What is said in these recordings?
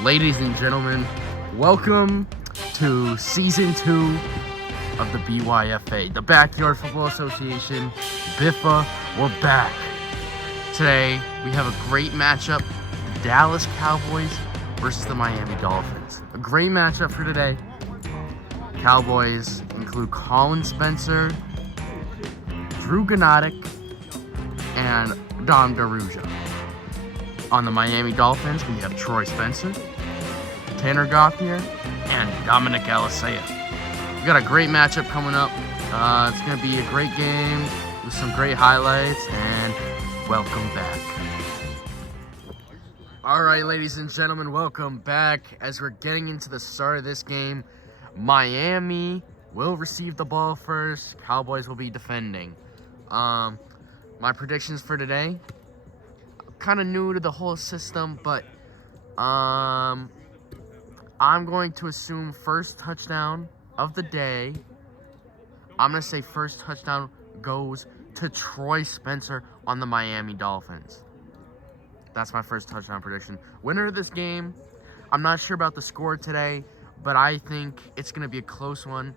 Ladies and gentlemen, welcome to Season 2 of the BYFA, the Backyard Football Association. BIFA, we're back. Today, we have a great matchup, the Dallas Cowboys versus the Miami Dolphins. A great matchup for today. Cowboys include Colin Spencer, Drew Gak, and Dom DeRujo. On the Miami Dolphins, we have Troy Spencer, Tanner Gauthier, and Dominic Alisea. We got a great matchup coming up. It's going to be a great game with some great highlights, and welcome back. All right, ladies and gentlemen, welcome back. As we're getting into the start of this game, Miami will receive the ball first. Cowboys will be defending. My predictions for today, kind of new to the whole system, but I'm going to assume first touchdown of the day. I'm going to say first touchdown goes to Troy Spencer on the Miami Dolphins. That's my first touchdown prediction. Winner of this game, I'm not sure about the score today, but I think it's going to be a close one.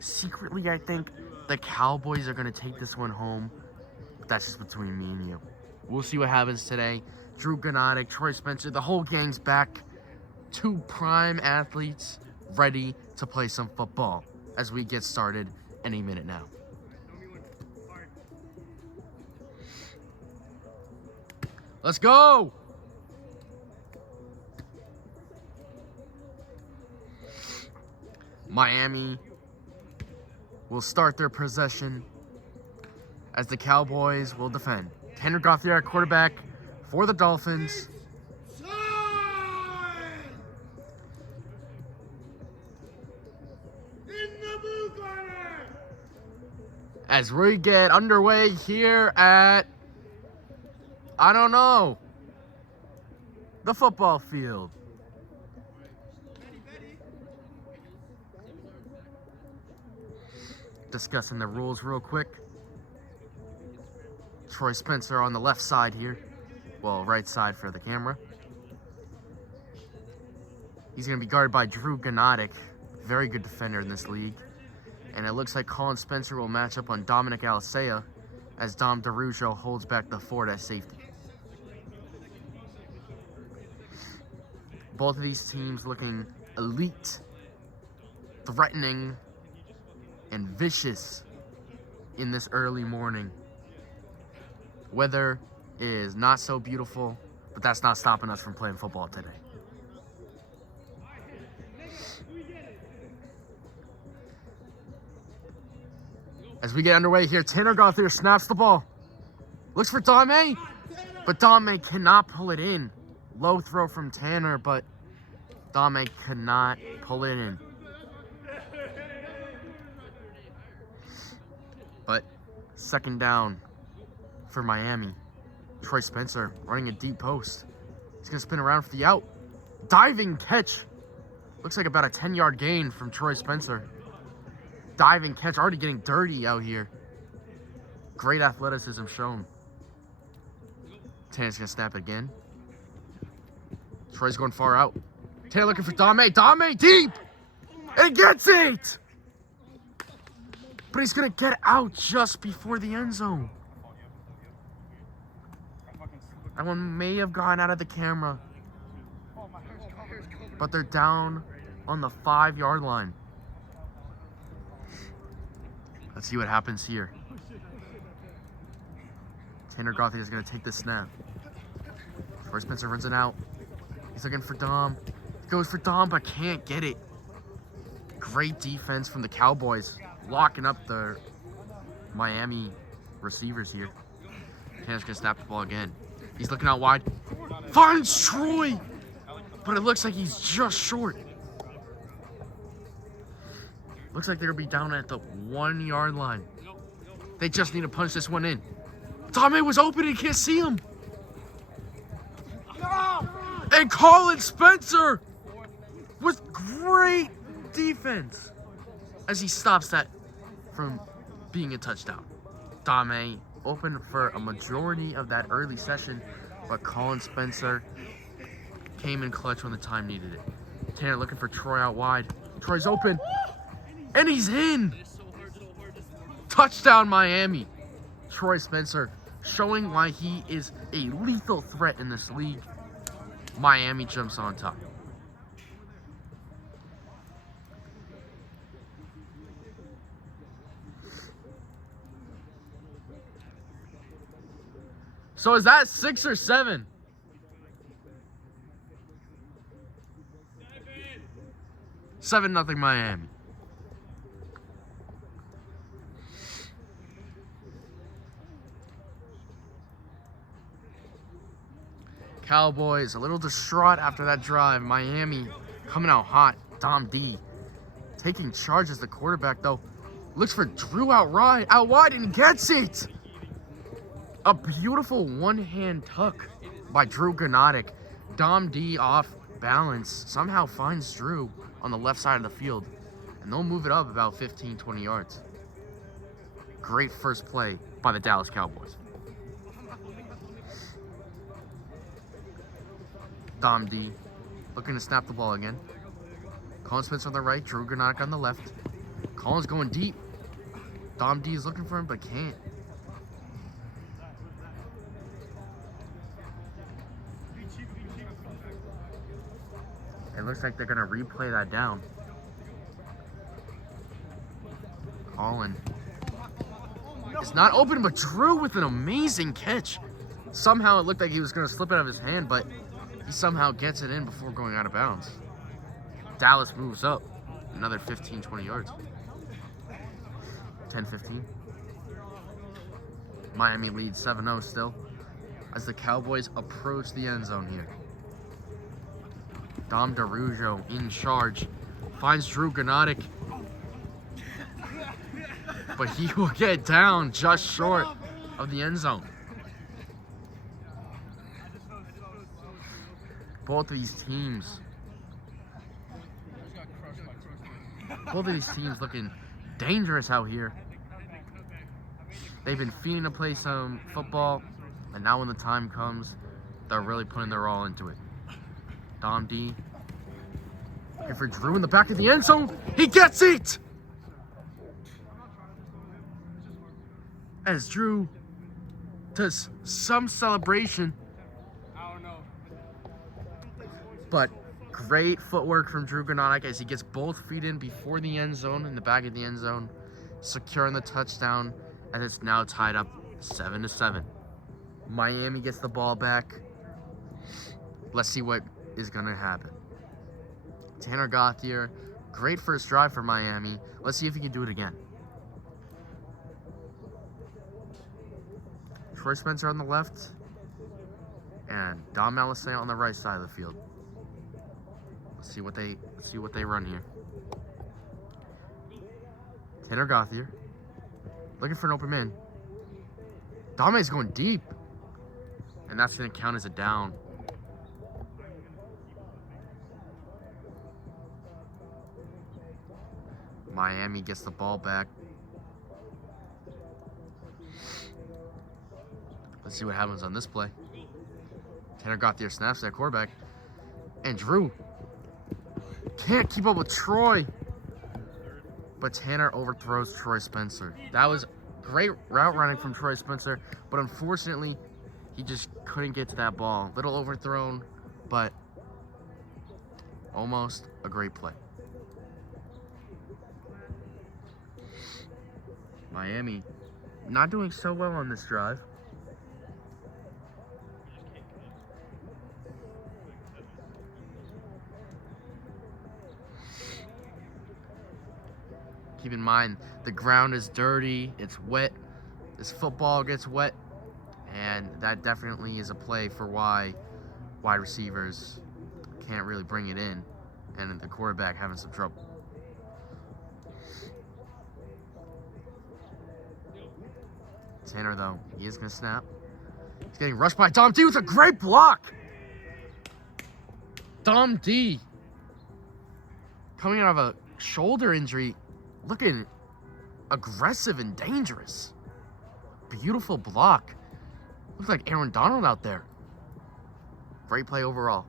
Secretly, I think the Cowboys are going to take this one home. But that's just between me and you. We'll see what happens today. Drew Gak, Troy Spencer, the whole gang's back. Two prime athletes ready to play some football as we get started any minute now. Let's go! Miami will start their possession as the Cowboys will defend. Tanner Gauthier at quarterback for the Dolphins. As we get underway here at, I don't know, the football field. Discussing the rules real quick. Troy Spencer on the left side here. Well, right side for the camera. He's going to be guarded by Drew Gak, very good defender in this league. And it looks like Colin Spencer will match up on Dominic Alisea as Dom DeRujo holds back the forward at safety. Both of these teams looking elite, threatening, and vicious in this early morning. Weather is not so beautiful, but that's not stopping us from playing football today. As we get underway here, Tanner Gauthier snaps the ball. Looks for Dame, but Dame cannot pull it in. Low throw from Tanner, but Dame cannot pull it in. But second down for Miami. Troy Spencer running a deep post. He's going to spin around for the out. Diving catch. Looks like about a 10-yard gain from Troy Spencer. Diving catch, already getting dirty out here. Great athleticism shown. Tanner's going to snap it again. Troy's going far out. Tanner looking for Dame. Dame deep! And he gets it! But he's going to get out just before the end zone. That one may have gone out of the camera. But they're down on the 5-yard line. Let's see what happens here. Tanner Gauthier is going to take the snap. Troy Spencer runs it out. He's looking for Dom. He goes for Dom, but can't get it. Great defense from the Cowboys, locking up the Miami receivers here. Tanner's going to snap the ball again. He's looking out wide. Finds Troy, but it looks like he's just short. Looks like they're going to be down at the 1-yard line. They just need to punch this one in. Dame was open, he can't see him. And Colin Spencer with great defense as he stops that from being a touchdown. Dame open for a majority of that early session, but Colin Spencer came in clutch when the time needed it. Tanner looking for Troy out wide. Troy's open. And he's in. Touchdown, Miami. Troy Spencer showing why he is a lethal threat in this league. Miami jumps on top. So is that 6 or 7? 7-0 Miami. Cowboys a little distraught after that drive. Miami coming out hot. Dom D taking charge as the quarterback though. Looks for Drew out wide and gets it. A beautiful one-hand tuck by Drew Gak. Dom D off balance somehow finds Drew on the left side of the field. And they'll move it up about 15, 20 yards. Great first play by the Dallas Cowboys. Dom D looking to snap the ball again. Colin Spencer on the right, Drew Gak on the left. Colin's going deep. Dom D is looking for him but can't. It looks like they're going to replay that down. Colin is not open, but Drew with an amazing catch. Somehow it looked like he was going to slip out of his hand, but he somehow gets it in before going out of bounds. Dallas moves up another 15, 20 yards. 10-15. Miami leads 7-0 still as the Cowboys approach the end zone here. Dom DeRujo in charge. Finds Drew Gak. But he will get down just short of the end zone. Both of these teams looking dangerous out here. They've been feeding to play some football, and now when the time comes, they're really putting their all into it. Dom D looking for Drew in the back of the end zone. He gets it! As Drew does some celebration. But great footwork from Drew Gak as he gets both feet in before the end zone, in the back of the end zone, securing the touchdown, and it's now tied up 7-7. Miami gets the ball back. Let's see what is going to happen. Tanner Gauthier, great first drive for Miami. Let's see if he can do it again. Troy Spencer on the left, and Dom Alisea on the right side of the field. Let's see what they run here. Tanner Gauthier looking for an open man. Dame's going deep, and that's going to count as a down. Miami gets the ball back. Let's see what happens on this play. Tanner Gauthier snaps that quarterback. And Drew can't keep up with Troy. But Tanner overthrows Troy Spencer. That was great route running from Troy Spencer. But unfortunately, he just couldn't get to that ball. Little overthrown, but almost a great play. Miami not doing so well on this drive. Keep in mind, the ground is dirty, it's wet, this football gets wet, and that definitely is a play for why wide receivers can't really bring it in, and the quarterback having some trouble. Tanner, though, he is going to snap. He's getting rushed by Dom D with a great block. Dom D coming out of a shoulder injury, looking aggressive and dangerous. Beautiful block. Looks like Aaron Donald out there. Great play overall.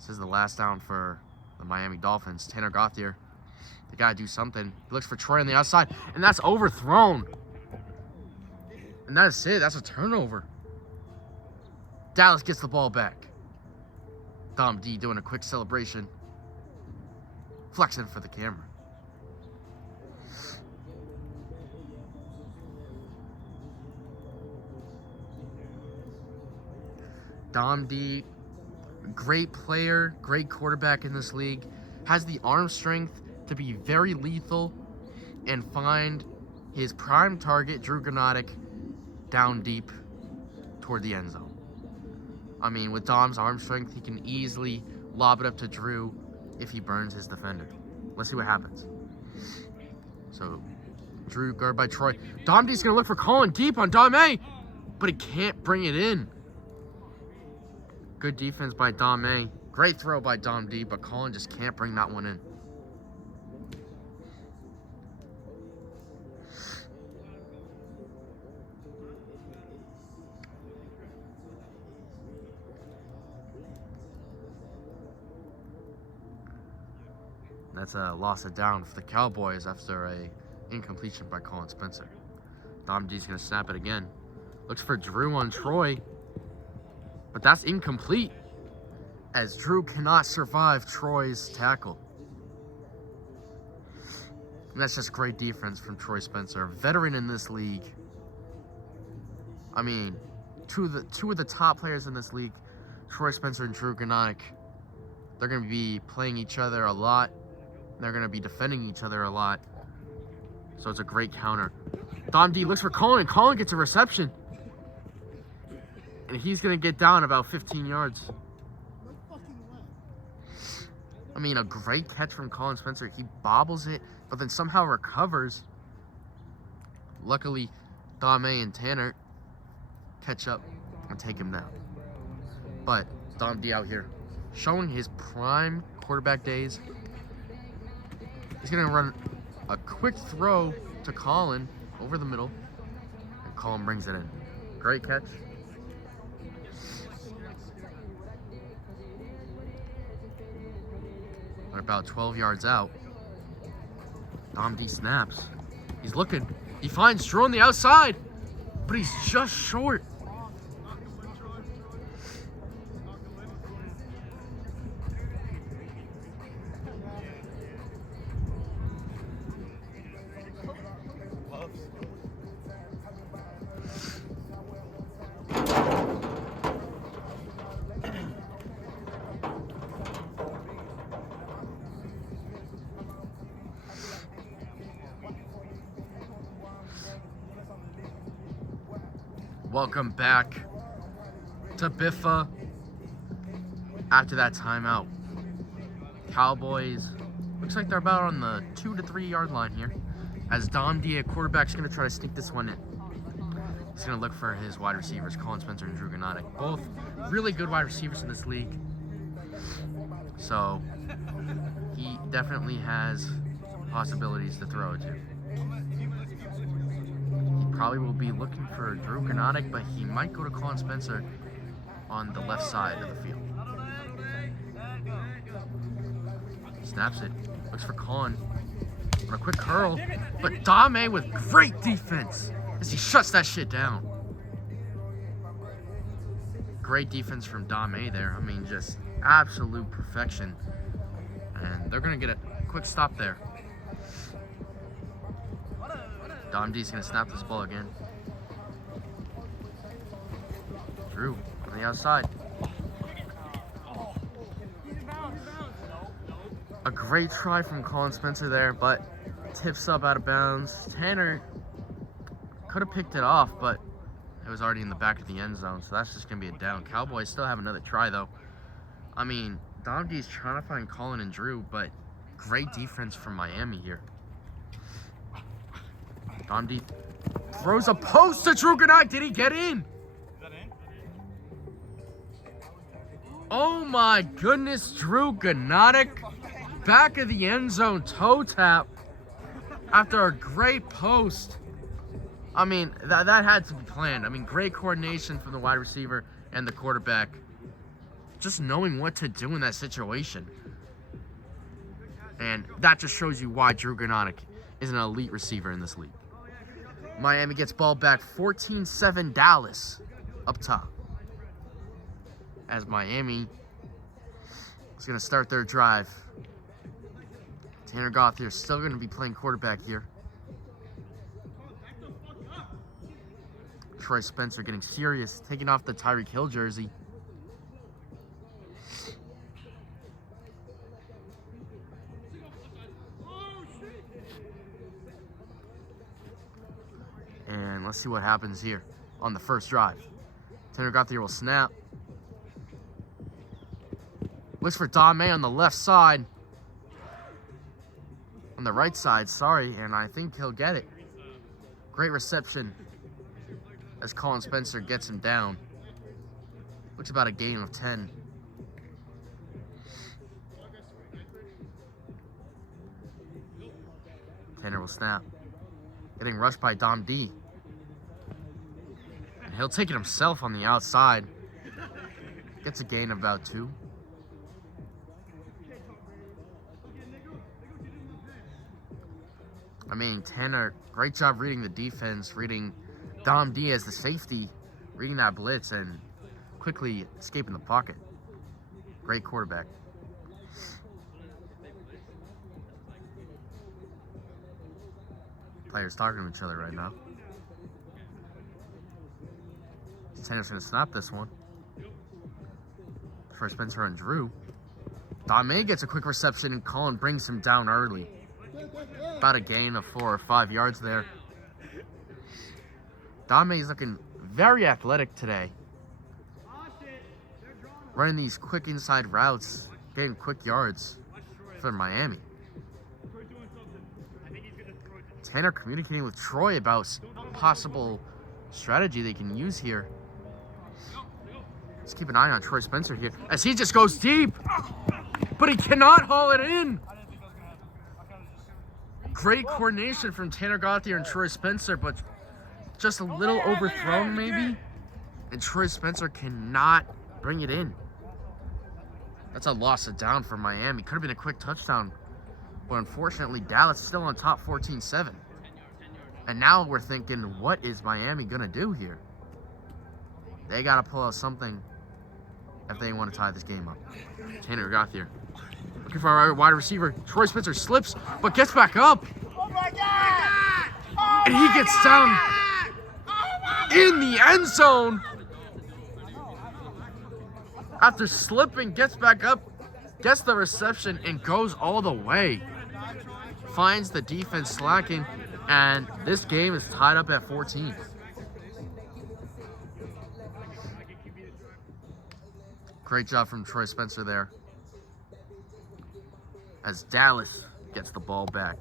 This is the last down for the Miami Dolphins. Tanner Gauthier. They got to do something. He looks for Troy on the outside, and that's overthrown. And that's it. That's a turnover. Dallas gets the ball back. Dom D doing a quick celebration. Flexing for the camera. Dom D, great player, great quarterback in this league. Has the arm strength to be very lethal and find his prime target, Drew Gnotic, down deep toward the end zone. I mean, with Dom's arm strength, he can easily lob it up to Drew if he burns his defender. Let's see what happens. So, Drew guarded by Troy. Dom D's going to look for Colin deep on Dom A, but he can't bring it in. Good defense by Dom A. Great throw by Dom D, but Colin just can't bring that one in. That's a loss of down for the Cowboys after a incompletion by Colin Spencer. Dom D's going to snap it again. Looks for Drew on Troy. But that's incomplete, as Drew cannot survive Troy's tackle. And that's just great defense from Troy Spencer, a veteran in this league. I mean, two of the top players in this league, Troy Spencer and Drew Gnotic. They're going to be playing each other a lot. They're going to be defending each other a lot. So it's a great counter. Dom D looks for Colin, and Colin gets a reception. And he's going to get down about 15 yards. I mean, a great catch from Colin Spencer. He bobbles it, but then somehow recovers. Luckily, Dom A and Tanner catch up and take him down. But Dom D out here, showing his prime quarterback days. He's going to run a quick throw to Colin over the middle. And Colin brings it in. Great catch. We're about 12 yards out. Dom D snaps. He's looking. He finds Drew on the outside, but he's just short. Welcome back to Biffa after that timeout. Cowboys, looks like they're about on the 2 to 3 yard line here. As Dom D, quarterback's going to try to sneak this one in. He's going to look for his wide receivers, Colin Spencer and Drew Gnotic. Both really good wide receivers in this league. So he definitely has possibilities to throw it to. Probably will be looking for Drew Gnotic, but he might go to Colin Spencer on the left side of the field. Snaps it. Looks for Colin on a quick curl, but Dom A with great defense as he shuts that shit down. Great defense from Dom A there. I mean, just absolute perfection. And they're going to get a quick stop there. Dom D's going to snap this ball again. Drew on the outside. A great try from Colin Spencer there, but tips up out of bounds. Tanner could have picked it off, but it was already in the back of the end zone, so that's just going to be a down. Cowboys still have another try, though. I mean, Dom D's trying to find Colin and Drew, but great defense from Miami here. Dom D throws a post to Drew Gnotic. Did he get in? Is that in? Oh my goodness, Drew Gnotic. Back of the end zone, toe tap after a great post. I mean, that had to be planned. I mean, great coordination from the wide receiver and the quarterback. just knowing what to do in that situation. And that just shows you why Drew Gnotic is an elite receiver in this league. Miami gets ball back, 14-7 Dallas up top. As Miami is going to start their drive. Tanner Gauthier is still going to be playing quarterback here. Troy Spencer getting serious, taking off the Tyreek Hill jersey. And let's see what happens here on the first drive. Tanner Gauthier will snap. Looks for Dame on the left side. On the right side, sorry, and I think he'll get it. Great reception as Colin Spencer gets him down. Looks about a gain of 10. Tanner will snap. Getting rushed by Dom D. And he'll take it himself on the outside. Gets a gain of about 2. I mean, Tanner, great job reading the defense, reading Dom D as the safety, reading that blitz, and quickly escaping the pocket. Great quarterback. Players talking to each other right now. Tanner's going to snap this one. For Spencer and Drew. Dame gets a quick reception, and Colin brings him down early. About a gain of 4 or 5 yards there. Dame is looking very athletic today. Running these quick inside routes, getting quick yards for Miami. Tanner communicating with Troy about possible strategy they can use here. Let's keep an eye on Troy Spencer here as he just goes deep, but he cannot haul it in. Great coordination from Tanner Gauthier and Troy Spencer, but just a little overthrown maybe. And Troy Spencer cannot bring it in. That's a loss of down for Miami. Could have been a quick touchdown. But unfortunately, Dallas is still on top 14-7. And now we're thinking, what is Miami going to do here? They got to pull out something if they want to tie this game up. Tanner Gauthier looking for a wide receiver. Troy Spencer slips, but gets back up. Oh my God! Oh and he gets down in the end zone. After slipping, gets back up, gets the reception, and goes all the way. Finds the defense slacking, and this game is tied up at 14. Great job from Troy Spencer there. As Dallas gets the ball back.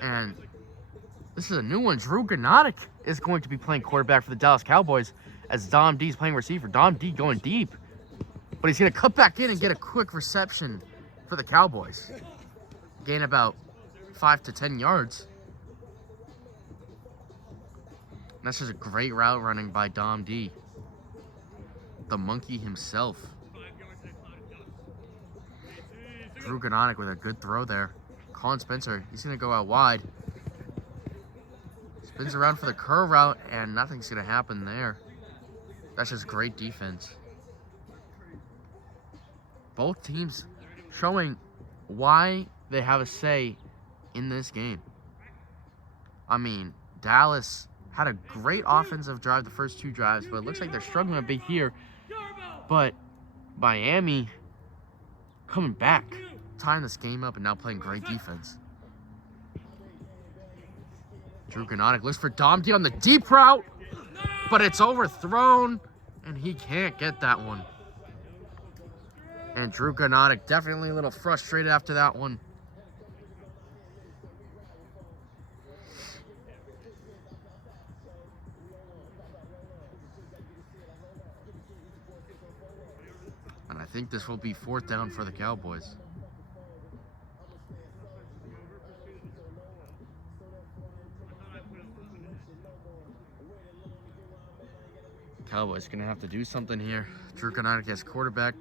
And this is a new one. Drew Gnotic is going to be playing quarterback for the Dallas Cowboys as Dom D's playing receiver. Dom D going deep. But he's going to cut back in and get a quick reception for the Cowboys. Gain about 5 to 10 yards. And that's just a great route running by Dom D. The monkey himself. Drew Gnotic with a good throw there. Colin Spencer, he's going to go out wide. Spins around for the curve route, and nothing's going to happen there. That's just great defense. Both teams showing why they have a say in this game. I mean, Dallas had a great offensive drive the first 2 drives, but it looks like they're struggling a bit here. But Miami coming back, tying this game up, and now playing great defense. Drew Gnotic looks for Dom D on the deep route, but it's overthrown, and he can't get that one. And Drew Gnotic definitely a little frustrated after that one. think this will be 4th down for the Cowboys. Cowboys gonna have to do something here. Drew Gak as quarterback.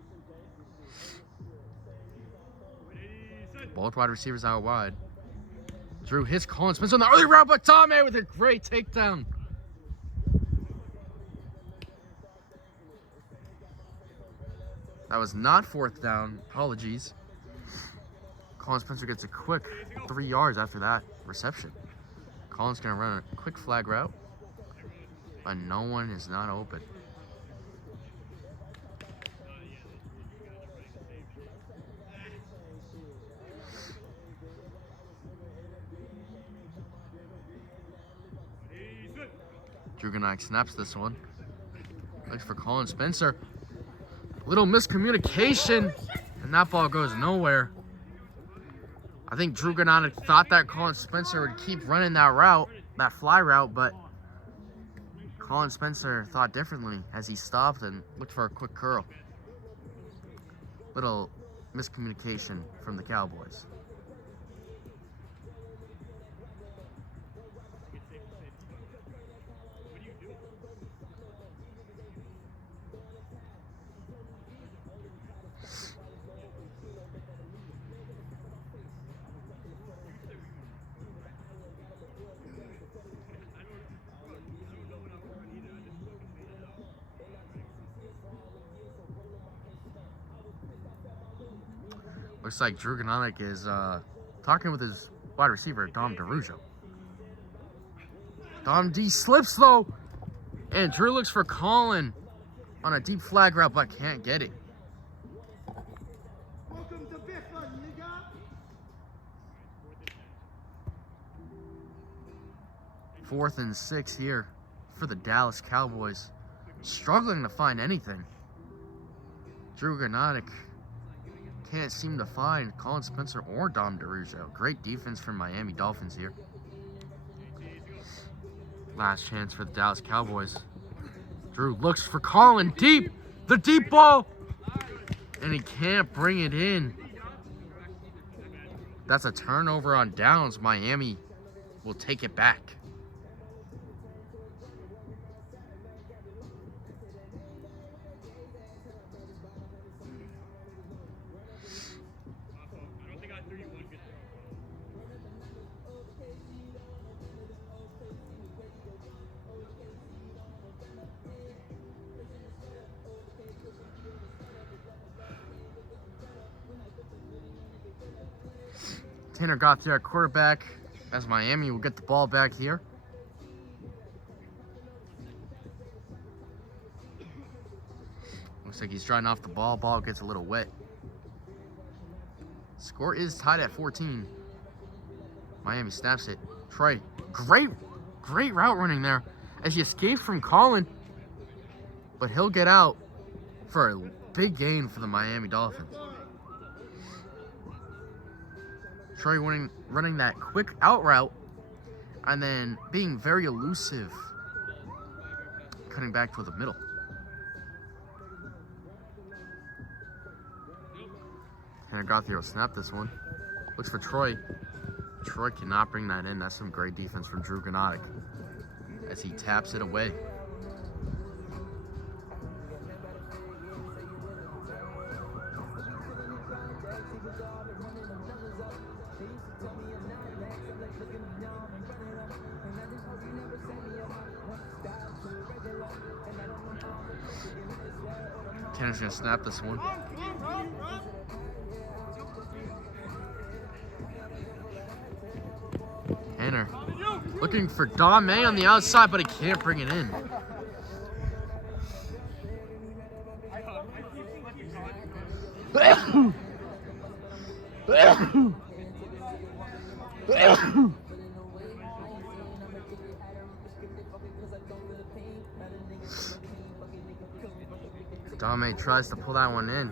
Both wide receivers out wide. Drew hits Colin Spencer on the early route, but Tommy with a great takedown. That was not 4th down. Apologies. Colin Spencer gets a quick 3 yards after that reception. Colin's gonna run a quick flag route, but no one is not open. Drew Gak snaps this one. Looks for Colin Spencer. Little miscommunication, and that ball goes nowhere. I think Drew Gak thought that Colin Spencer would keep running that route, that fly route, but Colin Spencer thought differently as he stopped and looked for a quick curl. Little miscommunication from the Cowboys. Looks like Drew Gak is talking with his wide receiver, Dom DeRujo. Dom D slips though, and Drew looks for Colin on a deep flag route, but can't get it. Welcome to Biffle, nigga. 4th and 6 here for the Dallas Cowboys. Struggling to find anything. Drew Gak can't seem to find Colin Spencer or Dom DeRujo. Great defense from Miami Dolphins here. Last chance for the Dallas Cowboys. Drew looks for Colin deep. The deep ball. And he can't bring it in. That's a turnover on downs. Miami will take it back. Tanner Gauthier at quarterback as Miami will get the ball back here. Looks like he's drying off the ball. Ball gets a little wet. Score is tied at 14. Miami snaps it. Troy, great route running there as he escapes from Colin. But he'll get out for a big gain for the Miami Dolphins. Troy running that quick out route and then being very elusive, cutting back to the middle. Tanner Gauthier will snap this one. Looks for Troy. Troy cannot bring that in. That's some great defense from Drew Gak as he taps it away. Tanner's gonna snap this one. Tanner looking for Dom May on the outside, but he can't bring it in. Dame tries to pull that one in,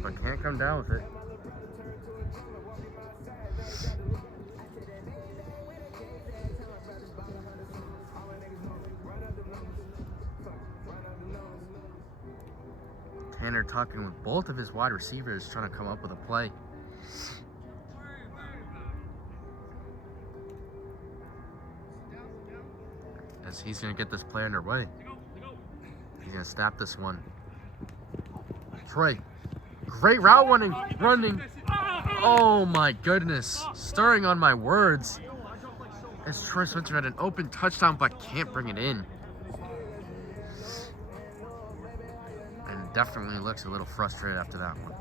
but can't come down with it. Tanner talking with both of his wide receivers, trying to come up with a play. As he's going to get this play underway. He's going to snap this one. Troy, great route running. Oh my goodness. Stirring on my words. As Troy Switzer had an open touchdown but can't bring it in. And definitely looks a little frustrated after that one.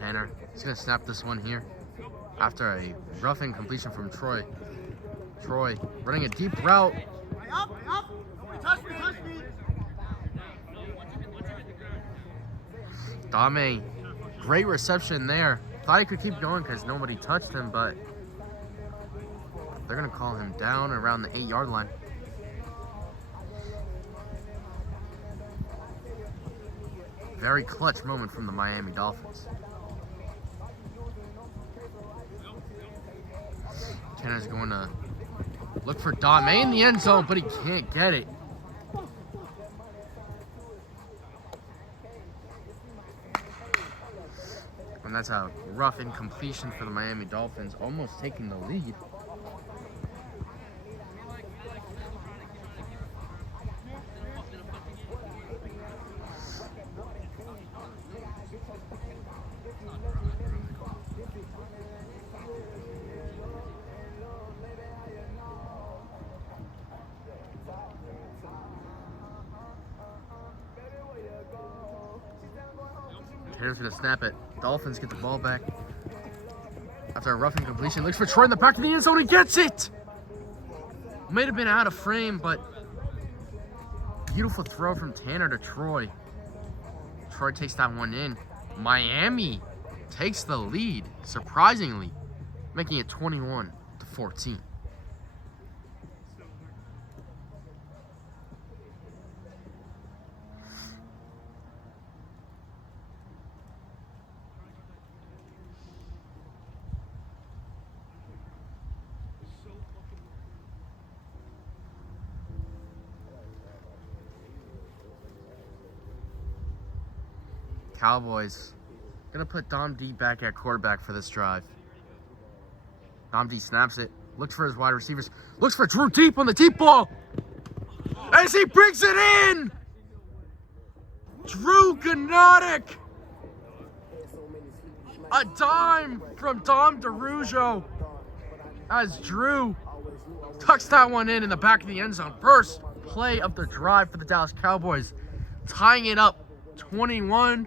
Tanner, he's going to snap this one here after a rough incompletion from Troy. Troy running a deep route. Dame, great reception there. Thought he could keep going because nobody touched him, but they're going to call him down around the 8-yard line. Very clutch moment from the Miami Dolphins. Tanner's going to look for Dame in the end zone, but he can't get it. And that's a rough incompletion for the Miami Dolphins, almost taking the lead. Tanner's going to snap it. Dolphins get the ball back. After a rough incompletion, looks for Troy in the back of the end zone. He gets it! Might have been out of frame, but beautiful throw from Tanner to Troy. Troy takes that one in. Miami takes the lead, surprisingly, making it 21-14. Cowboys gonna put Dom D back at quarterback for this drive. Dom D snaps it, looks for his wide receivers, looks for Drew deep on the deep ball, as he brings it in! Drew Gak, a dime from Dom DeRujo, as Drew tucks that one in the back of the end zone. First play of the drive for the Dallas Cowboys, tying it up 21-21.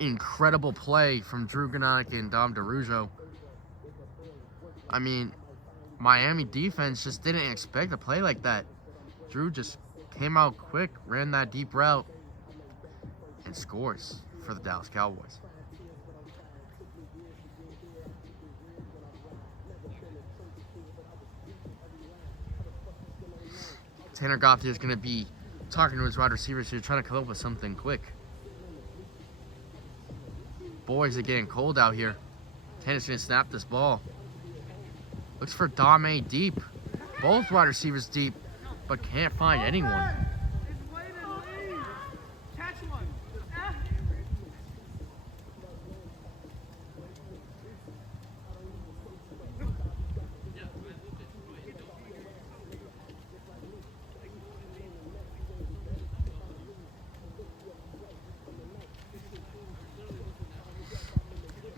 Incredible play from Drew Gak and Dom DeRujo. I mean, Miami defense just didn't expect a play like that. Drew just came out quick, ran that deep route, and scores for the Dallas Cowboys. Tanner Gauthier is going to be talking to his wide receivers here, trying to come up with something quick. Boys are getting cold out here. Tanner's going to snap this ball. Looks for Dame deep. Both wide receivers deep, but can't find anyone.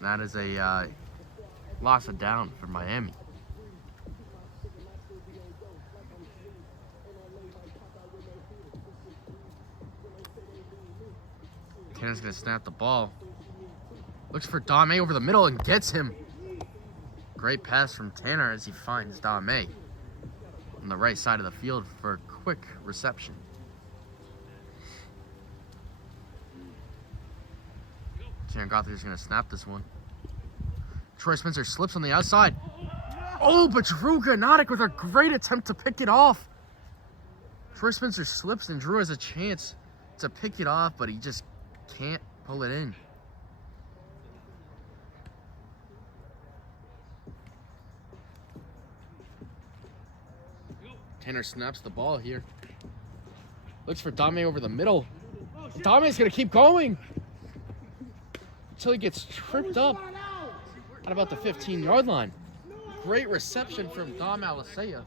That is a loss of down for Miami. Tanner's going to snap the ball. Looks for Dame over the middle and gets him. Great pass from Tanner as he finds Dame on the right side of the field for a quick reception. Tanner Gauthier's going to snap this one. Troy Spencer slips on the outside. Oh, but Drew Gak with a great attempt to pick it off. Troy Spencer slips and Drew has a chance to pick it off, but he just can't pull it in. Tanner snaps the ball here. Looks for Dame over the middle. Dame's going to keep going until he gets tripped up at about the 15-yard line. Great reception from Dom Alisea.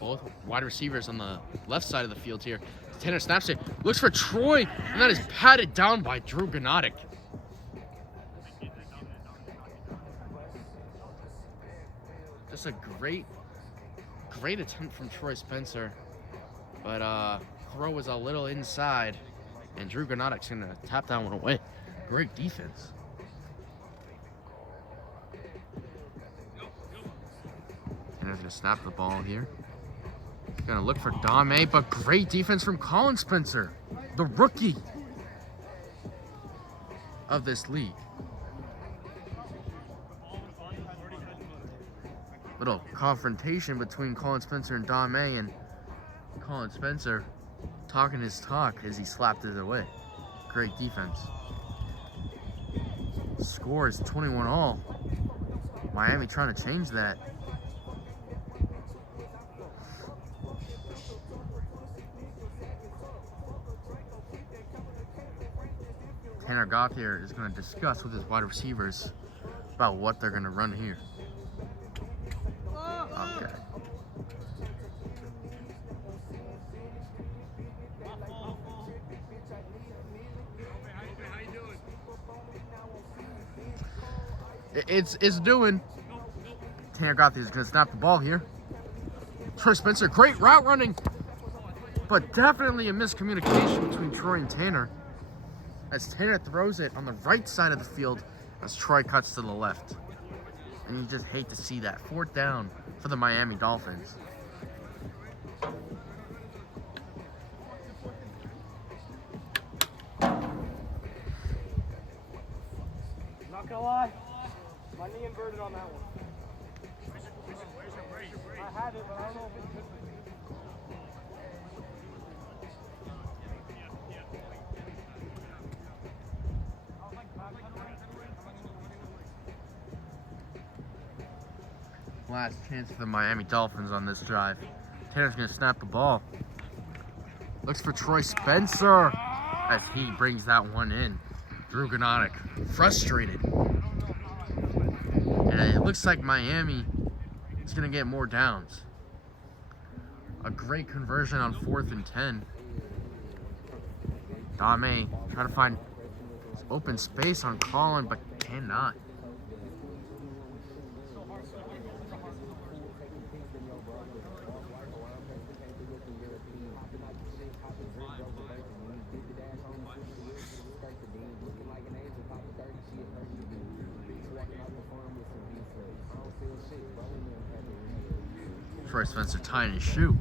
Both wide receivers on the left side of the field here. Tanner snaps it, looks for Troy, and that is patted down by Drew Gak. Just a great attempt from Troy Spencer, but throw was a little inside, and Drew Ganadek's gonna tap that one away. Great defense. Tanner's gonna snap the ball here. He's gonna look for Dame, but great defense from Colin Spencer, the rookie of this league. Little confrontation between Colin Spencer and Dame, and Colin Spencer talking his talk as he slapped it away. Great defense. Score is 21-all. Miami trying to change that. Tanner Gauthier is going to discuss with his wide receivers about what they're going to run here. Okay. It's doing. Tanner Gauthier is going to snap the ball here. Troy Spencer, great route running, but definitely a miscommunication between Troy and Tanner, as Tanner throws it on the right side of the field as Troy cuts to the left. And you just hate to see that. 4th down for the Miami Dolphins. Not gonna lie, my knee inverted on that one. I had it, but I don't know if it's good for me. Last chance for the Miami Dolphins on this drive. Tanner's going to snap the ball. Looks for Troy Spencer as he brings that one in. Drew Gak frustrated. And it looks like Miami is going to get more downs. A great conversion on 4th and 10. Dame trying to find open space on Colin, but cannot. Troy Spencer tying his shoe.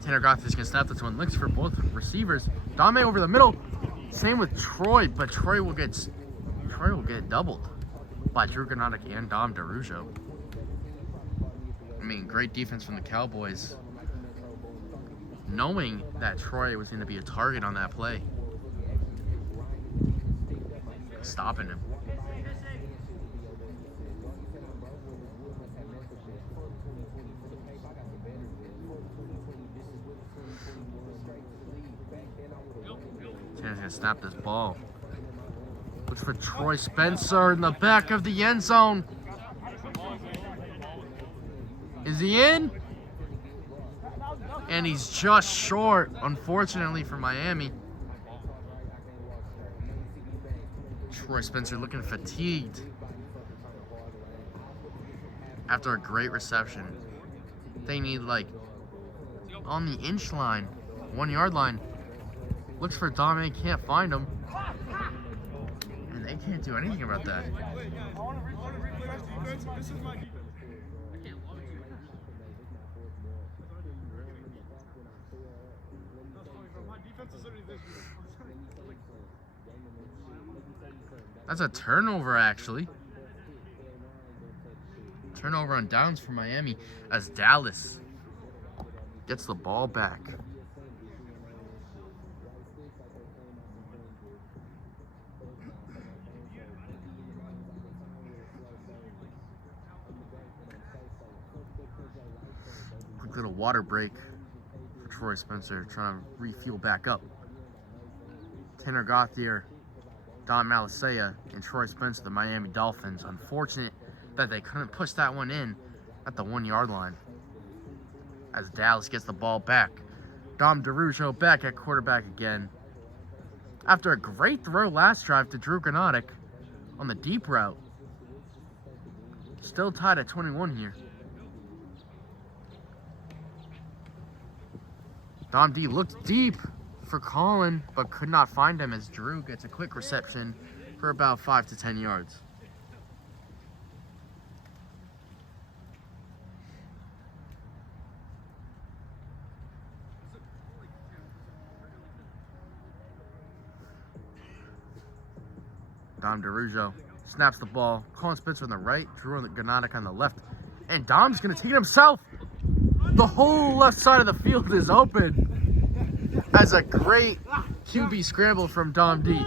Tanner Gauthier's gonna snap this one. Looks for both receivers. Dame over the middle. Same with Troy, but Troy will get doubled by Drew Gak and Dom DeRujo. I mean, great defense from the Cowboys, knowing that Troy was going to be a target on that play, stopping him. Tanner's gonna snap this ball. Looks for Troy Spencer in the back of the end zone. Is he in? And he's just short, unfortunately for Miami. Troy Spencer looking fatigued after a great reception. They need, like, on the inch line, 1 yard line. Looks for Dame, can't find him. And they can't do anything about that. That's a turnover, actually. Turnover on downs for Miami as Dallas gets the ball back. Quick little water break for Troy Spencer, trying to refuel back up. Tanner Gauthier, Don Malisea, and Troy Spencer, the Miami Dolphins. Unfortunate that they couldn't push that one in at the 1 yard line as Dallas gets the ball back. Dom DeRujo back at quarterback again. After a great throw last drive to Drew Gnotic on the deep route. Still tied at 21 here. Dom D looked deep for Colin, but could not find him as Drew gets a quick reception for about 5 to 10 yards. Dom DeRujo snaps the ball. Colin Spencer on the right, Drew Gnotic on the left. And Dom's going to take it himself. The whole left side of the field is open. As a great QB scramble from Dom D.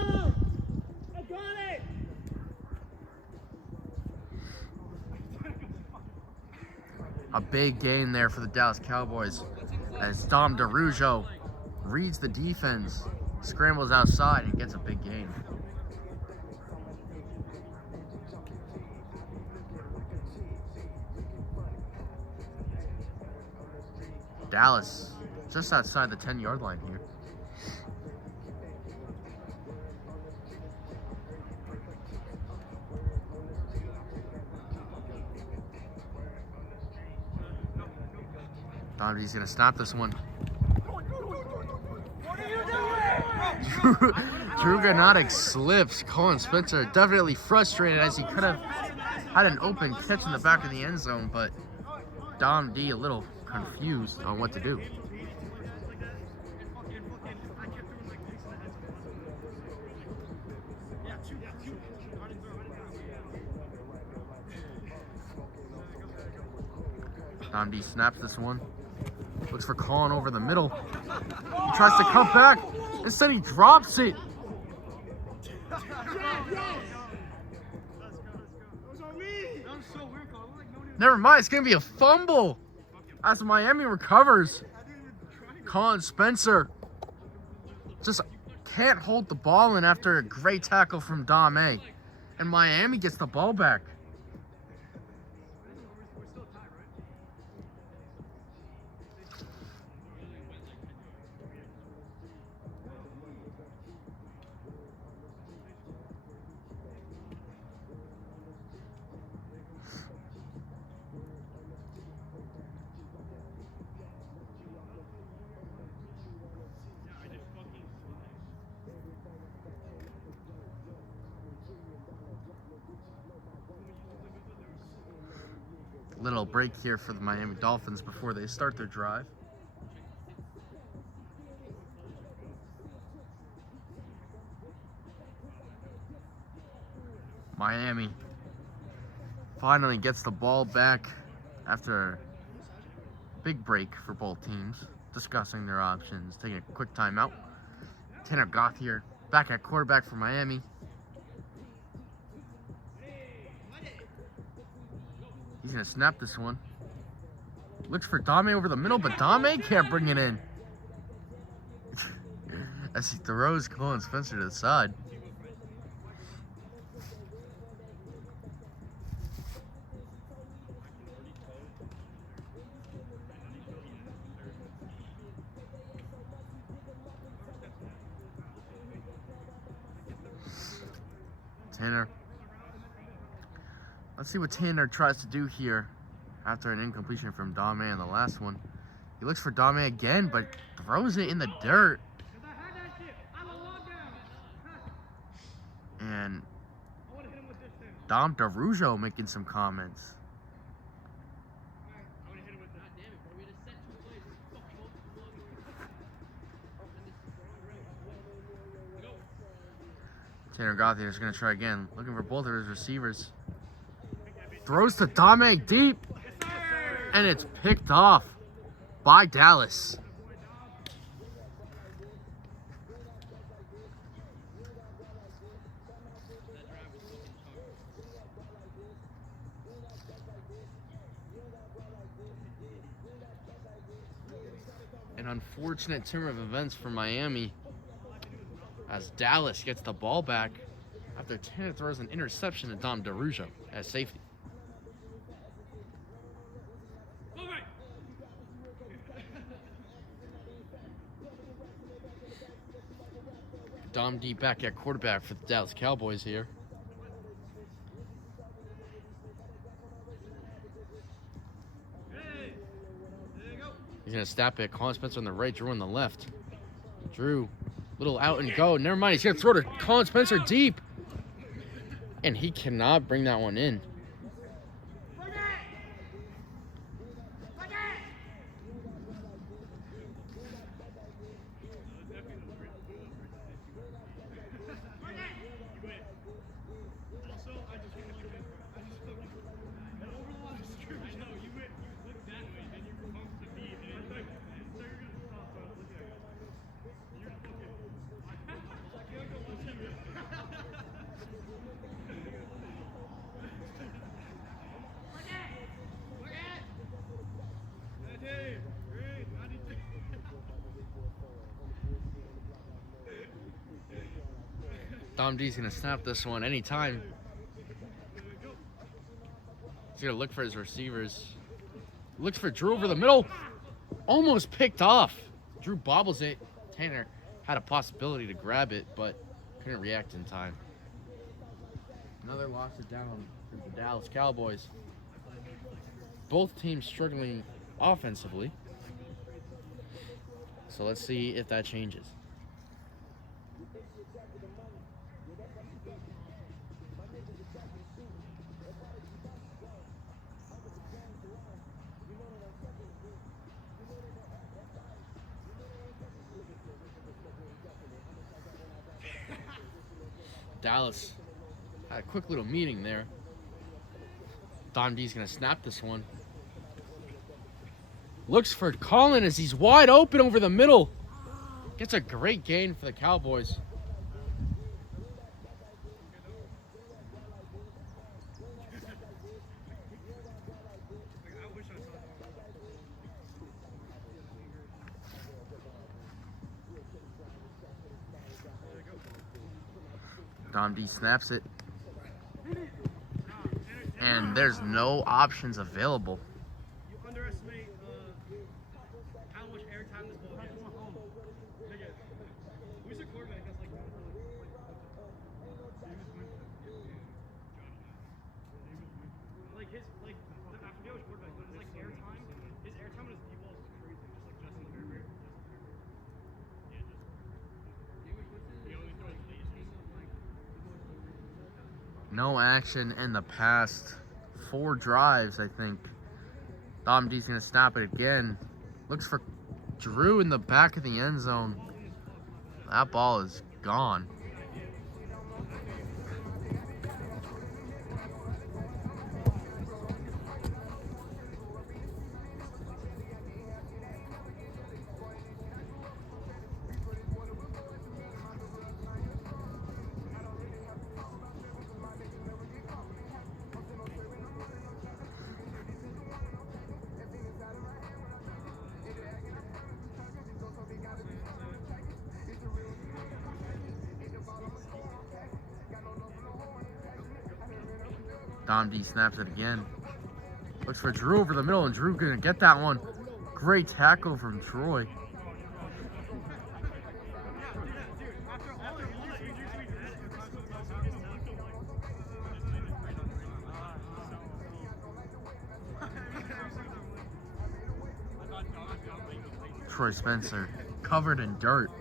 A big gain there for the Dallas Cowboys as Dom DeRujo reads the defense, scrambles outside, and gets a big gain. Dallas just outside the 10 yard line here. Dom D's gonna snap this one. Drew Gnotic slips. Colin Spencer definitely frustrated as he could have had an open catch in the back of the end zone, but Dom D a little confused on what to do. Dom D snaps this one. Looks for Colin over the middle. He tries to come back. Instead, he drops it. Never mind, it's going to be a fumble as Miami recovers. Colin Spencer just can't hold the ball in after a great tackle from Dom A. And Miami gets the ball back. Little break here for the Miami Dolphins before they start their drive. Miami finally gets the ball back after a big break for both teams, discussing their options, taking a quick timeout. Tanner Gauthier back at quarterback for Miami. He's going to snap this one. Looks for Dame over the middle, but Dame can't bring it in. As he throws Colin Spencer to the side. Tanner. Let's see what Tanner tries to do here after an incompletion from Dame in the last one. He looks for Dame again, but throws it in the dirt. And Dom DeRujo making some comments. Tanner Gauthier is going to try again, looking for both of his receivers. Throws to Dame deep, and it's picked off by Dallas. An unfortunate turn of events for Miami as Dallas gets the ball back after Tanner throws an interception to Dom DeRujo as safety. Dom D back at quarterback for the Dallas Cowboys here. He's going to snap it. Colin Spencer on the right, Drew on the left. Drew, little out and go. Never mind, he's going to throw to Colin Spencer deep. And he cannot bring that one in. Dom D's going to snap this one anytime. He's going to look for his receivers. Looks for Drew over the middle. Almost picked off. Drew bobbles it. Tanner had a possibility to grab it, but couldn't react in time. Another loss is down for the Dallas Cowboys. Both teams struggling offensively. So let's see if that changes. Dallas had a quick little meeting there. Dom D's going to snap this one. Looks for Colin as he's wide open over the middle. Gets a great gain for the Cowboys. Dom D snaps it. And there's no options available. You underestimate how much airtime this ball gets. Who's the quarterback that's like his I forget which quarterback, but it's like airtime. His airtime on his deep balls is crazy, just like Justin Herbert. No action in the past 4 drives, I think. Dom D's going to snap it again. Looks for Drew in the back of the end zone. That ball is gone. Dom D snaps it again. Looks for Drew over the middle, and Drew gonna get that one. Great tackle from Troy. Troy Spencer, covered in dirt.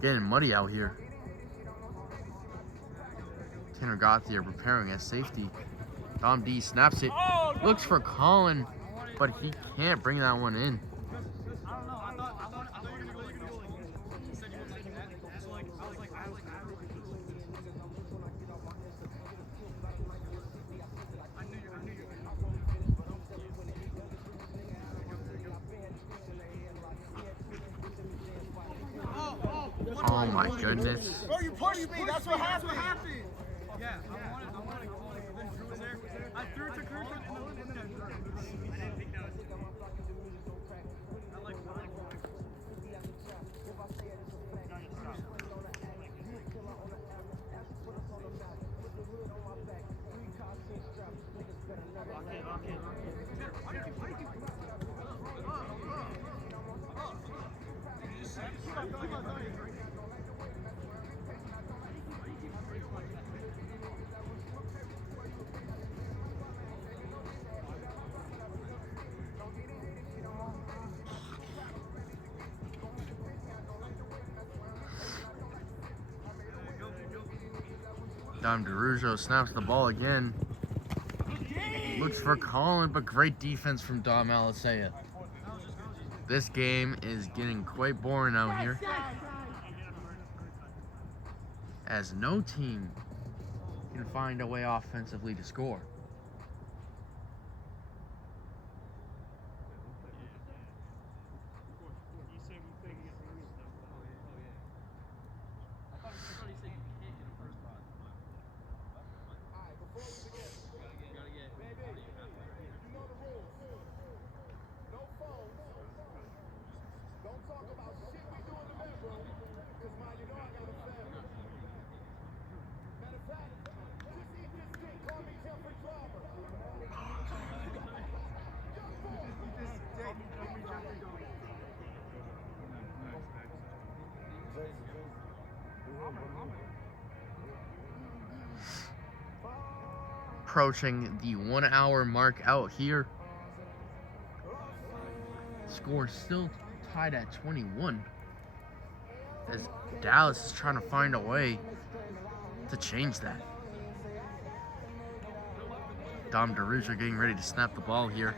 Getting muddy out here. Tanner Gauthier preparing as safety. Dom D snaps it. Looks for Colin, but he can't bring that one in. I don't know. I thought you were gonna go like you said you were taking that. So like I was like I knew you. Oh my goodness. Bro, you pushed me. That's what happened. Yeah, I wanted to call it, then Drew was there. I threw it to Kurt and then I didn't think that was I like Dom DeRujo snaps the ball again. Looks for Colin, but great defense from Dom Alisea. This game is getting quite boring out here, as no team can find a way offensively to score. Approaching the 1 hour mark out here. Score still tied at 21, as Dallas is trying to find a way to change that. Dom DeRujo getting ready to snap the ball here.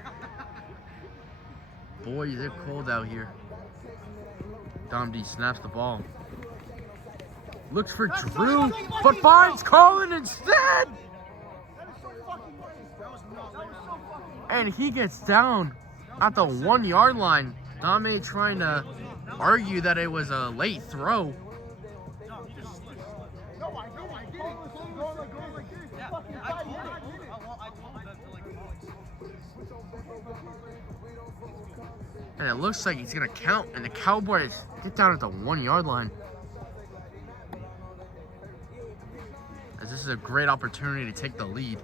Boy, is it cold out here. Dom D snaps the ball. Looks for Drew, but finds Colin instead! And he gets down at the 1 yard line. Dame trying to argue that it was a late throw. And it looks like he's going to count, and the Cowboys get down at the 1 yard line. As this is a great opportunity to take the lead.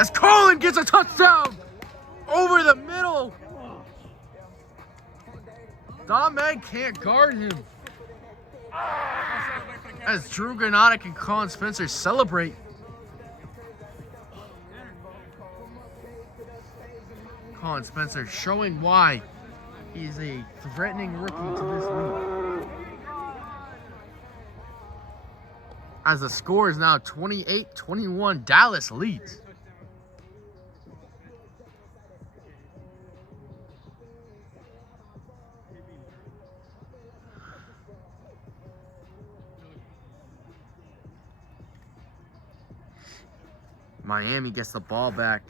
As Colin gets a touchdown over the middle. Dom can't guard him. As Drew Granatic and Colin Spencer celebrate. Colin Spencer showing why he's a threatening rookie to this league. As the score is now 28-21, Dallas leads. Miami gets the ball back.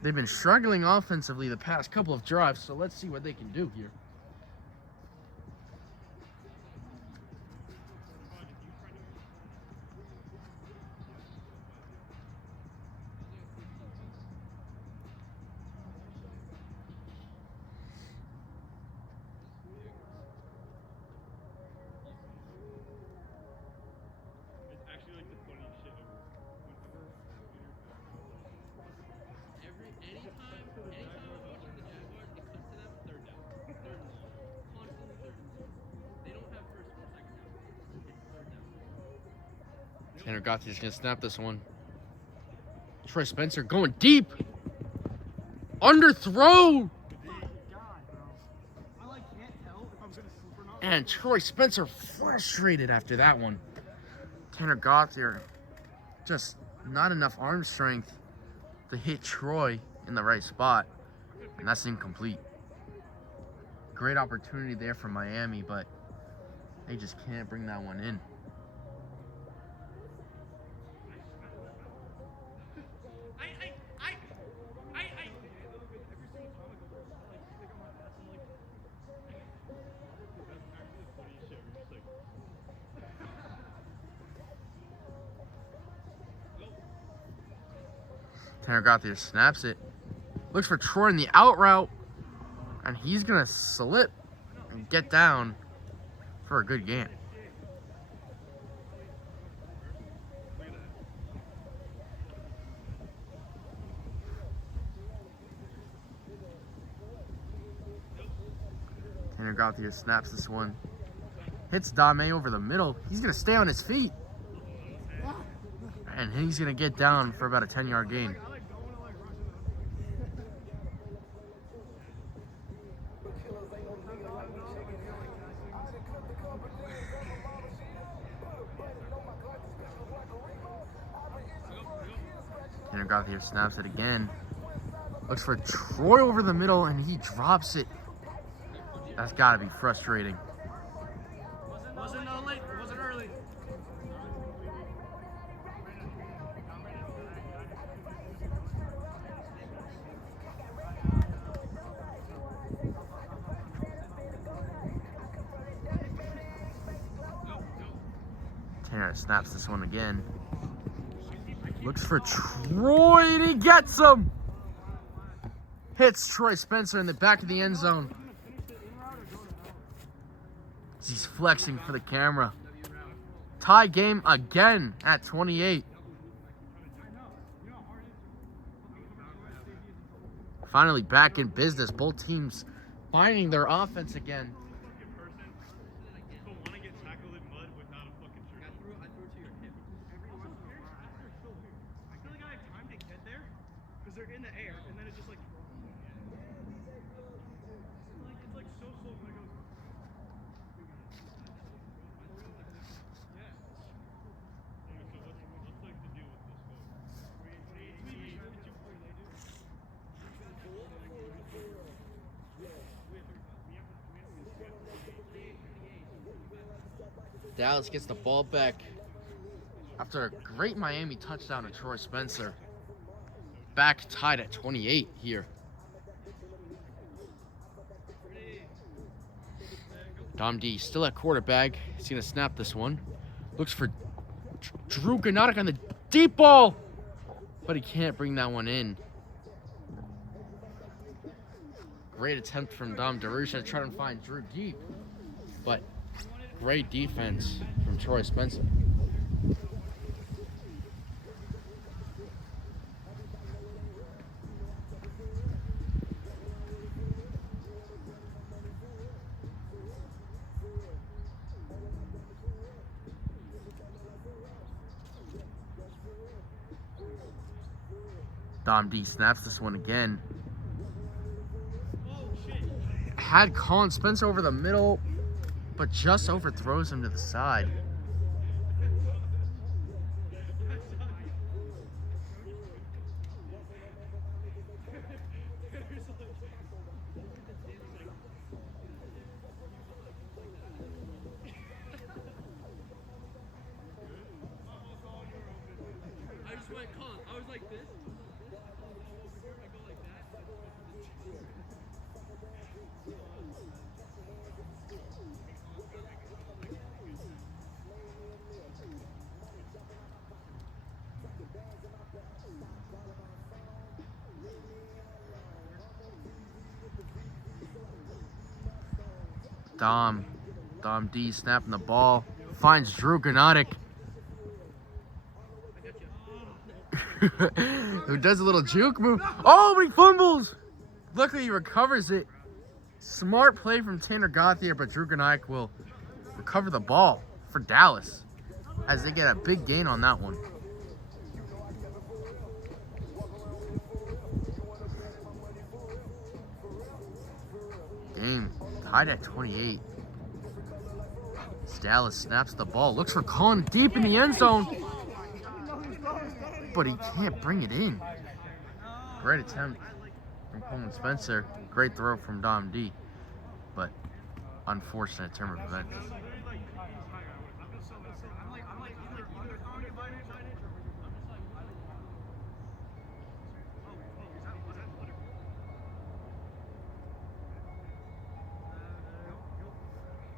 They've been struggling offensively the past couple of drives, so let's see what they can do here. Tanner Gauthier's gonna snap this one. Troy Spencer going deep. Underthrow. I like can't tell if I'm gonna swoop or not. And Troy Spencer frustrated after that one. Tanner Gauthier, just not enough arm strength to hit Troy in the right spot. And that's incomplete. Great opportunity there for Miami, but they just can't bring that one in. Tanner Gauthier snaps it. Looks for Troy in the out route. And he's going to slip and get down for a good game. Tanner Gauthier snaps this one. Hits Dame over the middle. He's going to stay on his feet. And he's going to get down for about a 10-yard gain. Tanner Gauthier snaps it again. Looks for Troy over the middle, and he drops it. That's got to be frustrating. Wasn't no late. It wasn't early. Tanner snaps this one again. Looks for Troy, and he gets him. Hits Troy Spencer in the back of the end zone. He's flexing for the camera. Tie game again at 28. Finally back in business. Both teams finding their offense again. They're in the air, and then it's just like, it's like so slow when it goes. Dallas gets the ball back after a great Miami touchdown to Troy Spencer. Back tied at 28 here. Dom D still at quarterback. He's going to snap this one. Looks for Drew Ganotic on the deep ball. But he can't bring that one in. Great attempt from Dom DeRusha to try to find Drew deep. But great defense from Troy Spencer. Dom D snaps this one again. Had Colin Spencer over the middle, but just overthrows him to the side. I just went, Colin, I was like this. Dom D snapping the ball. Finds Drew Ganotic. Who does a little juke move. Oh, but he fumbles. Luckily, he recovers it. Smart play from Tanner Gauthier, but Drew Ganotic will recover the ball for Dallas as they get a big gain on that one. Tied at 28. Dallas snaps the ball. Looks for Colin deep in the end zone. But he can't bring it in. Great attempt from Coleman Spencer. Great throw from Dom D. But unfortunate turn of events.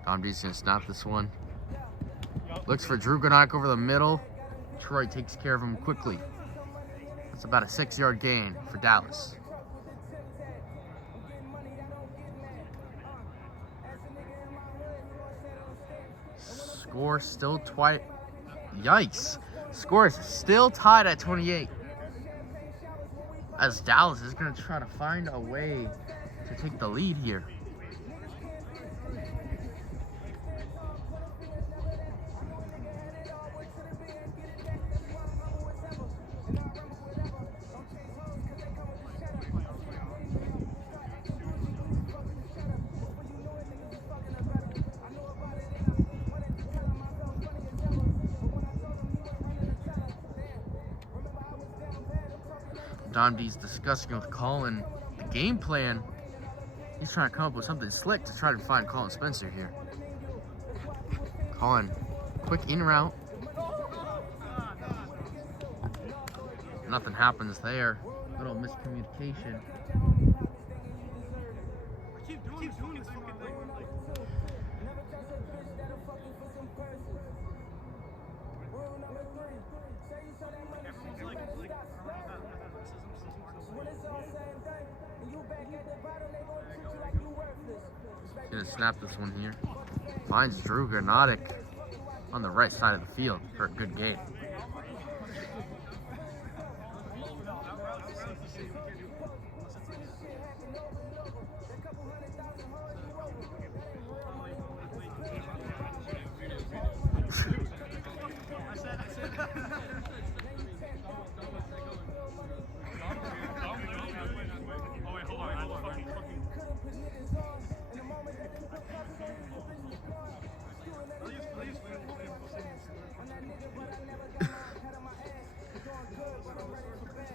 Dom D's gonna snap this one. Looks for Drew Gak over the middle. Troy takes care of him quickly. That's about a 6-yard gain for Dallas. Score still Yikes. Score is still tied at 28. As Dallas is going to try to find a way to take the lead here. Dom D's discussing with Colin the game plan. He's trying to come up with something slick to try to find Colin Spencer here. Colin, quick in route. Nothing happens there. Little miscommunication. Keep doing this fucking thing. Gonna snap this one here. Finds Drew Gak on the right side of the field for a good gain.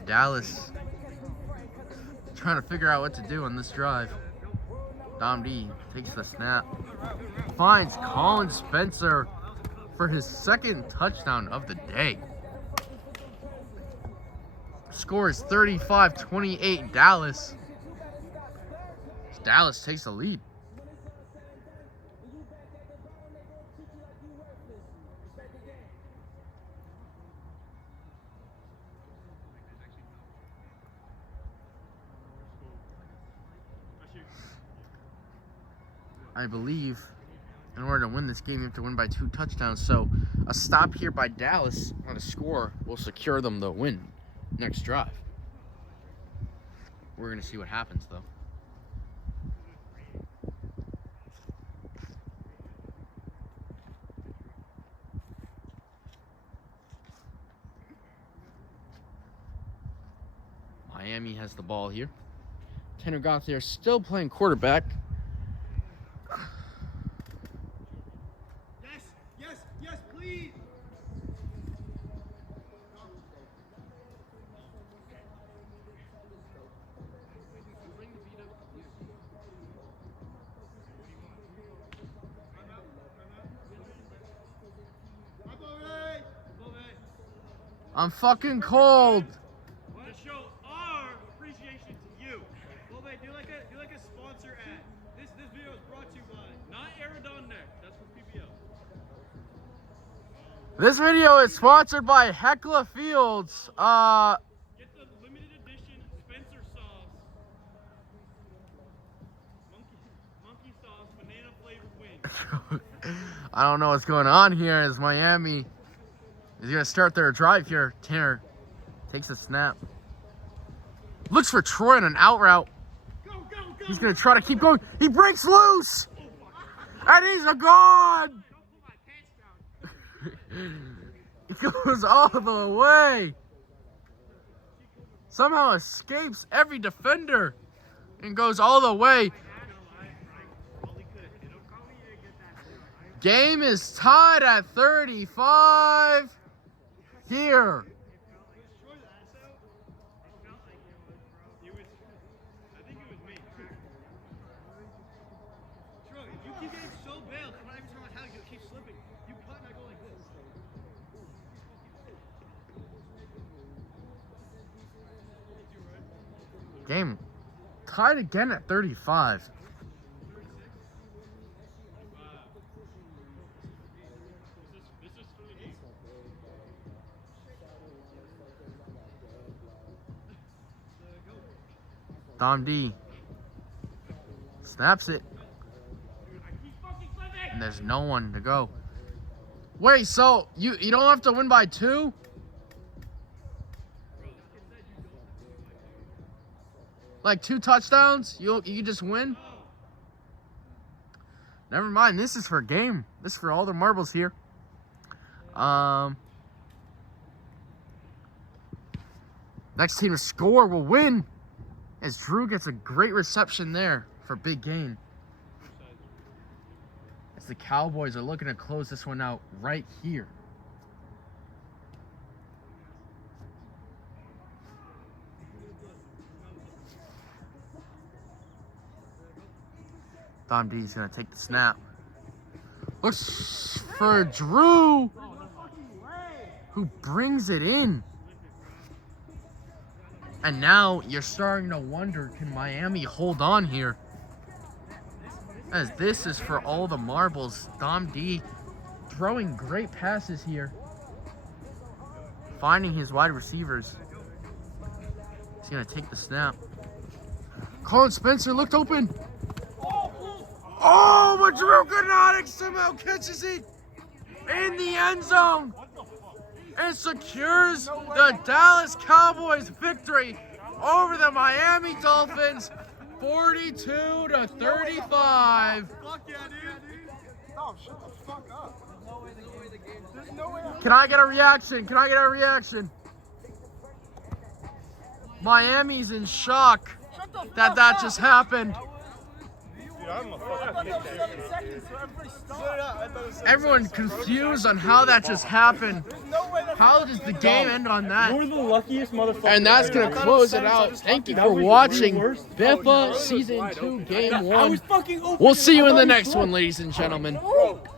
Dallas trying to figure out what to do on this drive. Dom D takes the snap. Finds Colin Spencer for his second touchdown of the day. Score is 35-28 Dallas. Dallas takes the lead. I believe in order to win this game, you have to win by 2 touchdowns. So a stop here by Dallas on a score will secure them the win next drive. We're going to see what happens, though. Miami has the ball here. Tanner Gauthier still playing quarterback. Yes, please. I'm fucking cold. To show our appreciation to you. Well, do like a sponsor ad. This video is brought to you by not Aerodon Neck. That's for PBL. This video is sponsored by Heckla Fields. Get the limited edition Spencer sauce. Monkey sauce, banana flavored wings. I don't know what's going on here as Miami is going to start their drive here. Tanner takes the snap. Looks for Troy on an out route. Go. He's going to try to keep going. He breaks loose. And he's a gone. He goes all the way. Somehow escapes every defender and goes all the way. Game is tied at 35 here. I think it was me. Troy, you keep getting so bailed. I'm not even sure how you keep slipping. You cut and I go like this. Game tied again at 35. This is for the game. Dom D snaps it. And there's no one to go. Wait, so you don't have to win by 2? Like 2 touchdowns? You just win? Never mind. This is for a game. This is for all the marbles here. Next team to score will win. As Drew gets a great reception there for big gain. As the Cowboys are looking to close this one out right here. Dom D is going to take the snap. Looks for Drew, who brings it in. And now you're starting to wonder, can Miami hold on here? As this is for all the marbles. Dom D throwing great passes here. Finding his wide receivers. He's going to take the snap. Colin Spencer looked open. Oh, but Drew Gnotic somehow catches it in the end zone and secures the Dallas Cowboys victory over the Miami Dolphins, 42-35. Fuck yeah, dude. No, shut the fuck up. There's no way. Can I get a reaction? Can I get a reaction? Miami's in shock that just happened. Dude, I'm a fucking 7 seconds, so everybody stop. Everyone confused on how that just happened. There's no way that's How does the game end on that? You're the luckiest motherfucker. And that's going to close it out. Thank you for watching Biffa Season 2 Game I 1. was fucking open. We'll see you in I the thought next slipped. one, ladies and gentlemen.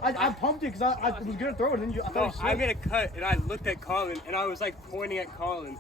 I pumped it because I was going to throw it, and then I thought you I slipped. made a cut and I looked at Colin and I was like pointing at Colin